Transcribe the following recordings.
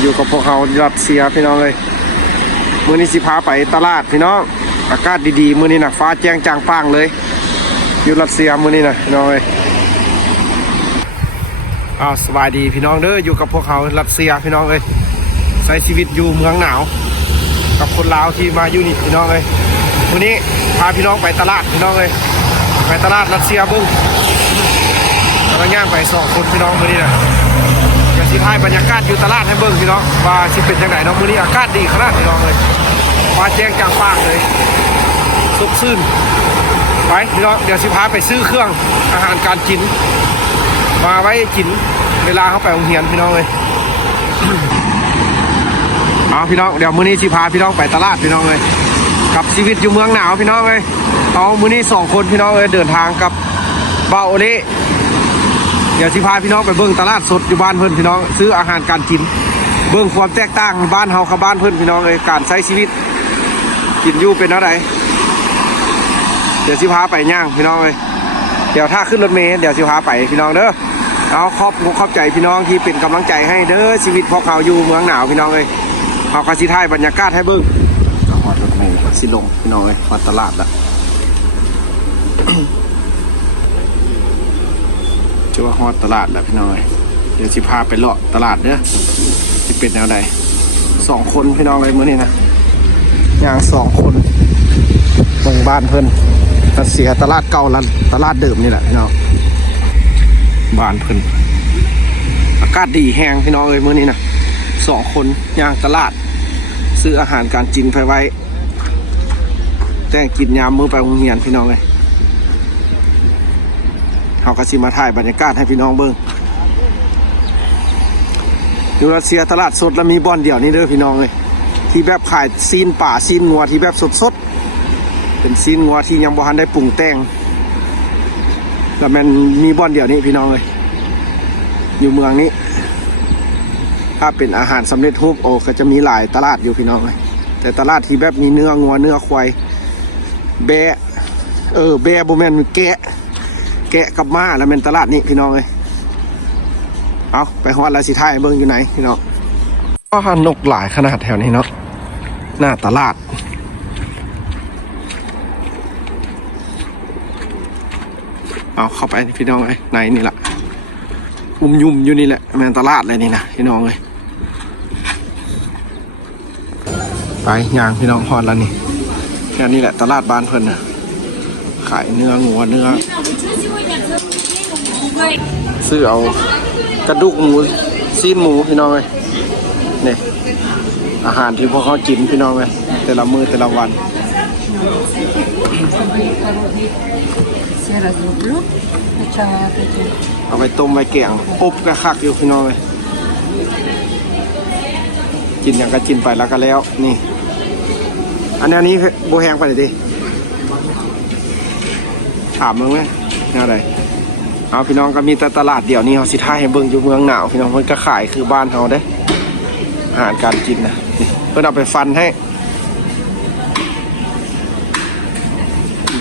อยู่กับพวกเขารัสเซียพี่น้องเลยมื้อนี้สิพาไปตลาดพี่น้องอากาศดีๆมื้อนี้นะฟ้าแจ้งจางป้างเลย อยู่รัสเซียมื้อนี้นะพี่น้องเลยอ้าวสบายดีพี่น้องเด้ออยู่กับพวกเขารัสเซียพี่น้องเลยใช้ชีวิตอยู่เมืองหนาว กับคนลาวที่มาอยู่นี่พี่น้องเลยมื้อนี้พาพี่น้องไปตลาดพี่น้องเลยไปตลาดรัสเซียบึ้งกำลังย่างไปสองคนพี่น้องมื้อนี้นะอยาก สิถ่ายบรรยากาศอยู่ตลาดให้เบิ่งพี่น้องว่าสิเป็นจังไดเนาะมื้อนี้อากาศดีขนาดพี่น้องเลยฟ้าแจ้งจางฟางเลยซุบซื่นไปพี่น้องเดี๋ยวสิพาไปซื้อเครื่องอาหารการกิน มาไว้กินเวลาเขาไปโรงเรียนพี่น้องเลยเอาพี่น้องเดี๋ยวมื้อนี้สิพาพี่น้องไปตลาดพี่น้องเลยกับชีวิตอยู่เมืองหนาวพี่น้องเลยเอามื้อนี้สองคนพี่น้องเลยเดินทางกับเบาโอเล่ เดี๋ยวสิพาพี่น้องไปเบิ่งตลาดสดอยู่บ้านเพื่อนพี่น้อง ซื้ออาหารการกิน เบิ่งความแตกต่างบ้านเฮากับบ้านเพื่อนพี่น้องเลยการใช้ชีวิต กินอยู่เป็นอะไรเดี๋ยวสิพาไปย่างพี่น้องเลยเดี๋ยวถ้าขึ้นรถเมล์เดี๋ยวสิพาไปพี่น้องเด้อเอาขอบขอบใจพี่น้องที่เป็นกำลังใจให้เด้อชีวิตพวกเขาอยู่เมืองหนาวพี่น้องเลยเขาก็สิถ่ายบรรยากาศให้เบิ่งเอารถเมล์สิลงพี่น้องเลยฮอดตลาดละ จะว่าฮอดตลาดแล้วพี่น้อยเดี๋ยวสิพาไปเลาะตลาดเด้อสิเป็นแนวใดสองคนพี่น้องเลยมื้อนี้นะอย่างสองคนเมืองบ้านเพิ่นตัดเสียตลาดเก่าลันตลาดเดิมนี่แหละพี่น้องบ้านเพิ่นอากาศดีแห้งพี่น้องเลยมื้อนี้นะสองคนย่างตลาด ซื้ออาหารการกินไปไว้ แต่งกินยามมื้อไปโรงเรียนพี่น้องเลย เขาก็สิมาถ่ายบรรยากาศให้พี่น้องเบิ่งอยู่รัสเซียตลาดสดแล้วมีบอนเดี่ยวนี่เด้อพี่น้องเลยที่แบบขายซีนป่าซีนงัวที่แบบสดๆเป็นซีนงัวที่ยังบ่ทันได้ปรุงแต่งแล้วมันมีบอนเดี่ยวนี้พี่น้องเลยอยู่เมืองนี้ ถ้าเป็นอาหารสำเร็จรูปโอ้ก็จะมีหลายตลาดอยู่พี่น้องเลยแต่ตลาดที่แบบมีเนื้องัวเนื้อควายแบะเออแบะบ่แมนแกะ แกะกับม้าแล้วเป็นตลาดนี่พี่น้องเลยเอาไปฮอดแล้วสิท่ายเบิ้งอยู่ไหนพี่น้องก็หันนกหลายขนาดแถวนี้เนาะหน้าตลาด เอาเข้าไปพี่น้องเลยในนี่แหละอุ้มยุ่มอยู่นี่แหละแมนตลาดเลยนี่นะพี่น้องเลยไปย่างพี่น้องฮอดแล้วนี่แค่นี้แหละตลาดบ้านเพิ่นนะ ขายเนื้องัวเนื้อ ซื้อเอากระดูกหมูซีนหมูพี่น้องเลยเนี่ยอาหารที่พวกเขากินพี่น้องเลยแต่ละมือแต่ละวันเอาไปต้มไปแกงอบกระคักอยู่พี่น้องเลยกินอย่างก็กินไปแล้วก็แล้วนี่ อันนี้โบแหงไปเลยดิ ถามมึงไหมอะไรเอาพี่น้องก็มีแต่ตลาดเดี๋ยวนี้เขาสิท่าให้เบิ่งอยู่เมืองหนาวพี่น้องเพิ่นก็ขายคือบ้านเขาได้อาหารการกินนะเพิ่นเอาไปฟันให้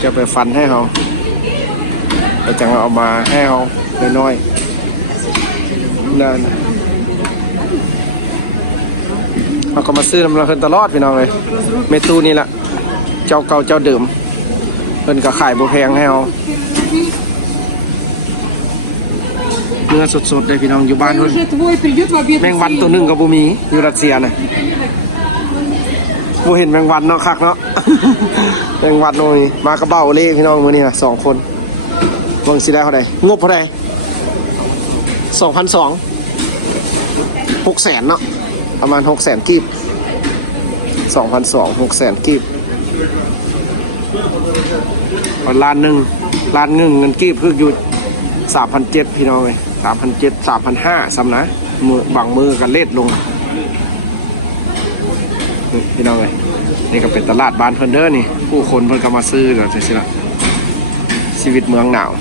จะไปฟันให้เขาแล้วจังเอามาให้เขาน้อยๆนั่นเขาก็มาซื้อน้ำเราเพิ่นตลอดพี่น้องเลยเมตูนี่แหละเจ้าเก่าเจ้าเดิม เพิ่นก็ขายบ่แพงให้เอาเนื้อสดๆเลยพี่น้องอยู่บ้านเพิ่นแมงวันตัวหนึ่งกับบูมีอยู่รัสเซียน่ะบูเห็นแมงวันเนาะคักเนาะแมงวันโอ้ยมากระเบ้าเล่พี่น้องมื้อนี้นะสองคนเบิ่งสิได้เท่าใดงบเท่าใพันสองหกแสนเนาะประมาณหกแสนกีบ2,200 600,000กีบ ล้านหนึ่งล้านหนึ่งเงินกีบคืออยู่สามพันเจ็ดพี่น้องเลยสามพันเจ็ดสามพันห้าซ้ำนะมือบางมือกันเล็ดลงพี่น้องเลยนี่ก็เป็นตลาดบ้านเพิ่นเด้อนี่ ผู้คนเพิ่นก็มาซื้อแล้วสิละชีวิตเมืองหนาว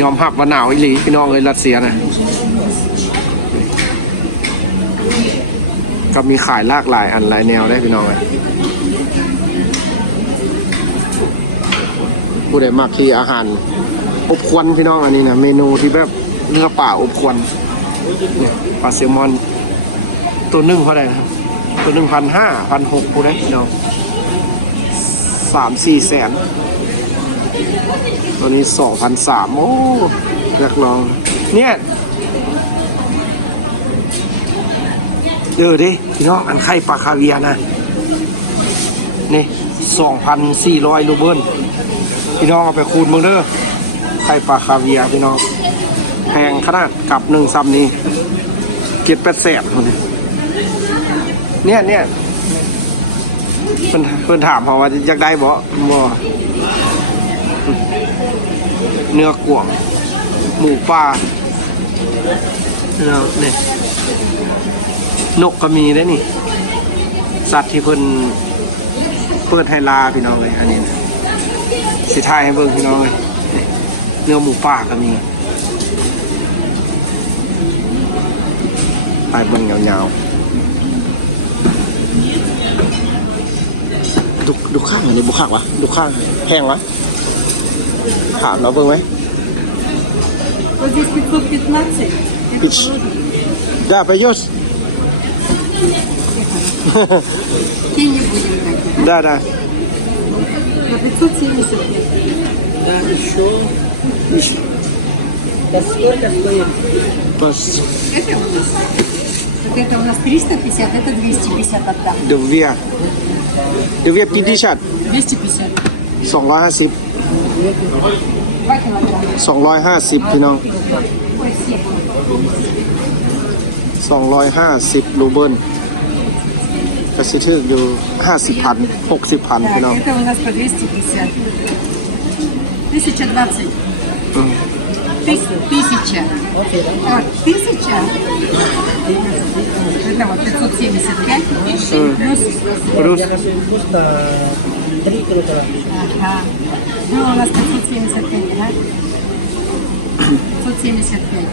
ยอมรับว่าหนาวอีหลีพี่น้องเลยรัสเซียนะก็มีขายหลากหลายอันหลายแนวได้พี่น้องเลย ผู้ใดมักที่อาหาร อบควันพี่น้องอันนี้นะเมนูที่แบบเนื้อป่าอบควันเนี่ยปลาแซลมอน ตัวหนึ่งเท่าไหร่นะครับตัวหนึ่งพันห้าพันหกผู้ได้พี่น้องสามสี่แสน ตัวนี้สองพันสามโอ้อยากลอง เนี่ยเออดิพี่น้องอันไข่ปลาคาเวียนะ นี่สองพันสี่ร้อยรูเบิลพี่น้องเอาไปคูณมึงเด้อไข่ปลาคาเวียพี่น้องแพงขนาดกับหนึ่งซัมนี้เก็ดแปดแสนคนนี้เนี่ยเนี่ยเพิ่นเพิ่นถามเขาว่าอยากได้บ่บ่เนื้อกวงหมูป่าเนี่ยนกก็มีได้นี่ สัตว์ที่เพิ่น ปิดไฮลาพี่น้องเลยอันนี้นะสิทายให้เบิ่งพี่น้องเลยนี่เนื้อหมูป่าก็มีตายเบิ่งยาวๆดูดูข้างอันนี้บุคักวะดูข้างแห้งวะถามเราเบิ่งไหม Вот здесь 515. Это Пич. положено. ไ ด้ไปยศ Тень не будем брать. ได้ได้ На 575. Да, еще. Да сколько стоит? Пос... Это у нас. Вот это у нас 350, это 250 отдам. เดยวเวียเดยวเวียปีดิชัด 250. สองร้อยห้าสิบ 2 килограмма. สองร้อยห้าสิบพี่น้อง Спасибо. สองร้อยห้าสิบรูเบิล กระสิทึกอยู่ห้าสิบพันหกสิบพัน Так, พี่น้อง это у нас по 250. 1020. อืม Тыс- Тысяча. Вот, тысяча. Это вот 575 плюс. รู้ Я хочу просто три круто. Ага. Ну, у нас 575, да? 575.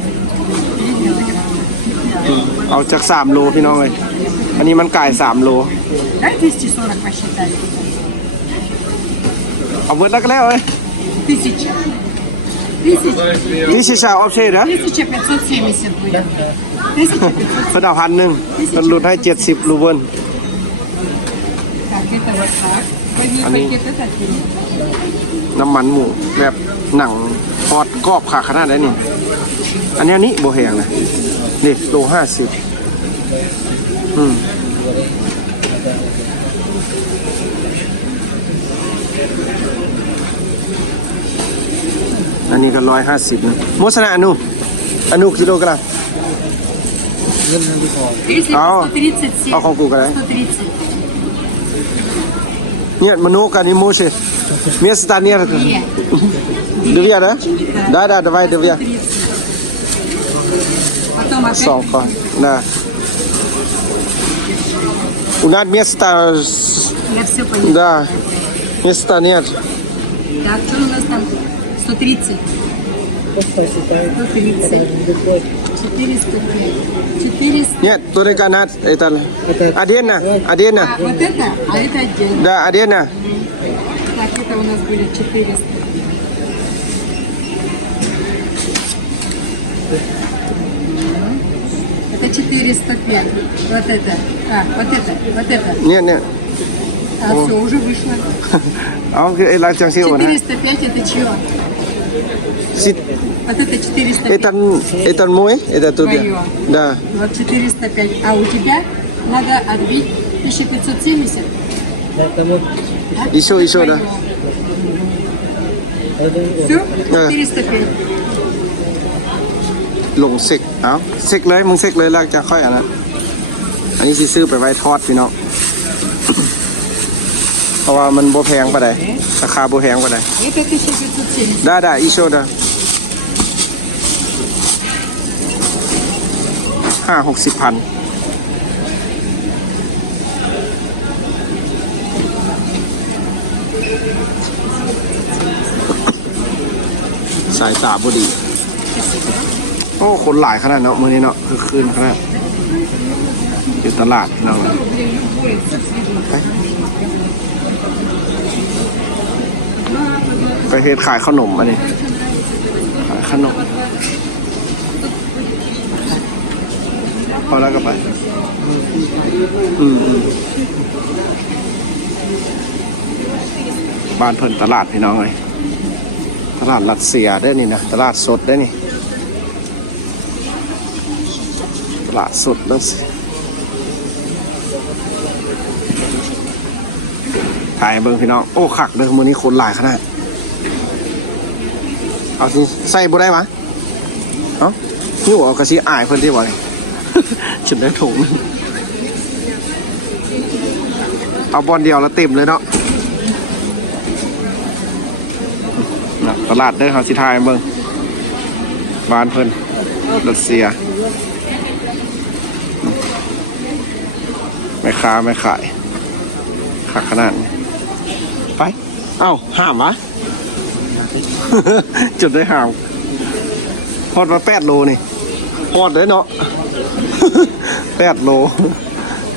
Три килограмма. เอาจากสามโลพี่น้องเลย อันนี้มันก่ายสามโล Дай 240 посчитай. เอาเบิดแล้วก็แล้วเอ้ย Тысяча. Тысяча. นี่ชิชาออฟเชดนะ 1570 будет. 1570. เพิ่นเอาพันหนึ่งเพิ่นลดให้เจ็ดสิบรูเบิล Так, это вот так. Возьми Они- пакет этот. бери. น้ำมันหมูแบบหนังทอดกรอบขาขนาดไหนนี่ อันนี้อันนี้โบแหงนะนี่โลห้าสิบ อืมอันนี้ก็ร้อยห้าสิบนะโมสนะอนุอนุกิโลกรัม Если А, 137. а сколько говорят? 130. Нет, много не может. Место нет. Две. Две, да? Да, да, давай две. 130. Потом опять. สองก่อนนะ у нас место Я все поняла. да места нет Так, что у нас там? 130. 130. 405. 400. нет только над это один один А, вот это, а это отдельно. да один Так, это у нас были 400. Это 405. Вот это. А, вот это, вот это. нет нет А, все, уже вышло. เอาคือไอ้หลังจากเสียวนะ 405 это чье? สิ Вот это 405. ไอ้ตันไอ้ตันมวยไอ้ตันตัวเดียว да Вот 405. А у тебя надо отбить 1570. Это вот. еще еще да Все? Да. 405. ลงเซ็กเอาเซ็กเลยมึงเซ็กเลยแล้วจะค่อยอันนั้น อันนี้สิซื้อไปไว้ทอดพี่น้องเพราะว่ามันโบแพงไปะไดราคาโบแพงไปะไดได้ได้อีโชดะห้าหกสิบพันสายตาบดี โอ้ คนหลายขนาดเนาะ มือนี้เนาะคือคืนขนาด อยู่ตลาดเนาไปไปเฮ็ดขายขนมอันนี้ขายขนมพอแล้วก็ไป อืมบ้านเพิ่นตลาดพี่น้องเลยตลาดรัสเซียได้นี่นะตลาดสดได้นี่ตลาดสดรัสเซีย ถ่ายให้เบิ่งพี่น้อง โอ้คักเด้อมื้อนี้คนหลายขนาด เอาสิใส่บ่ได้ปะเอ้านี่บอกกะสิอายเพิ่นที่บ่นี่ฉันได้ถุงหนึงเอาบอลเดียวแล้วเต็มเลยเนาะน่ะตลาดเด้อเฮาสิทายให้เบิ่งบ้านเพิ่นรัสเซียไม่ค้าไม่ขายขาดขนาดนี้ไป เอ้าห้ามวะ จุดได้ห่างพอดมาแปดโลนี่พอดเลยเนาะแปดโล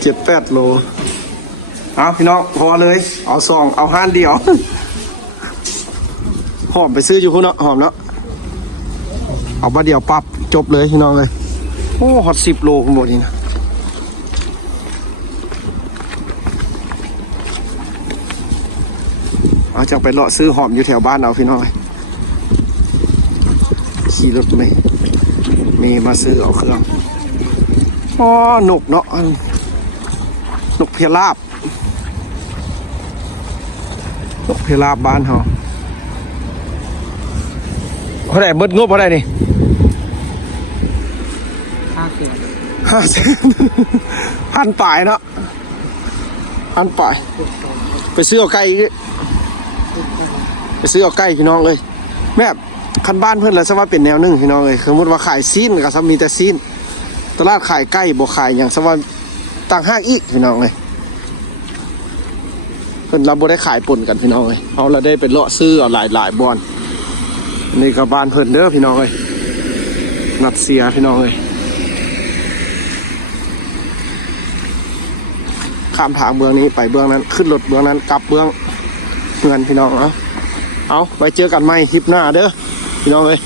เจ็ดแปดโลเอาพี่น้องพอเลย เอาซองเอาห้านเดียวหอมไปซื้ออยู่คุณเนาะหอมเนาะเอามาเดียวปั๊บจบเลยพี่น้องเลย โอ้ฮอตสิบโลกันหมดนี่นะ เอาจังไปเลาะซื้อหอมอยู่แถวบ้านเอาพี่น้องเลยขี่รถเมย์มีมาซื้อเอาเครื่องอ๋อนกเนาะนกเพียราบนกเพียราบบ้านเขาเท่าไหร่เบิดงบเท่าไหร่นี่ห้าเสียงห้าแสนพันป่ายเนาะพันป่าย ไปซื้อเอาไก่ ไปซื้อเอาไก่พี่น้องเลยแม่คันบ้านเพื่อนแล้วสว่าเป็นแนวหนึ่งพี่น้องเลยสมมติว่าขายซีนก็สมีแต่ซีนตลาดขายไก่บ่ขายอย่างสว่าต่างห้างอีกพี่น้องเลยเพิ่นเราบ่ได้ขายปนกันพี่น้องเลยเอาเราได้เป็นเลาะซื้อเอาหลายหลายบอนนี่ก็บ้านเพิ่อนเด้อพี่น้องเลยนัดเสียพี่น้องเลยข้ามทางเบื้องนี้ไปเบื้องนั้นขึ้นรถเบื้องนั้นกลับเบื้องเงินพี่น้องเอา เอาไว้เจอกันใหม่คลิปหน้าเด้อพี่น้องเลย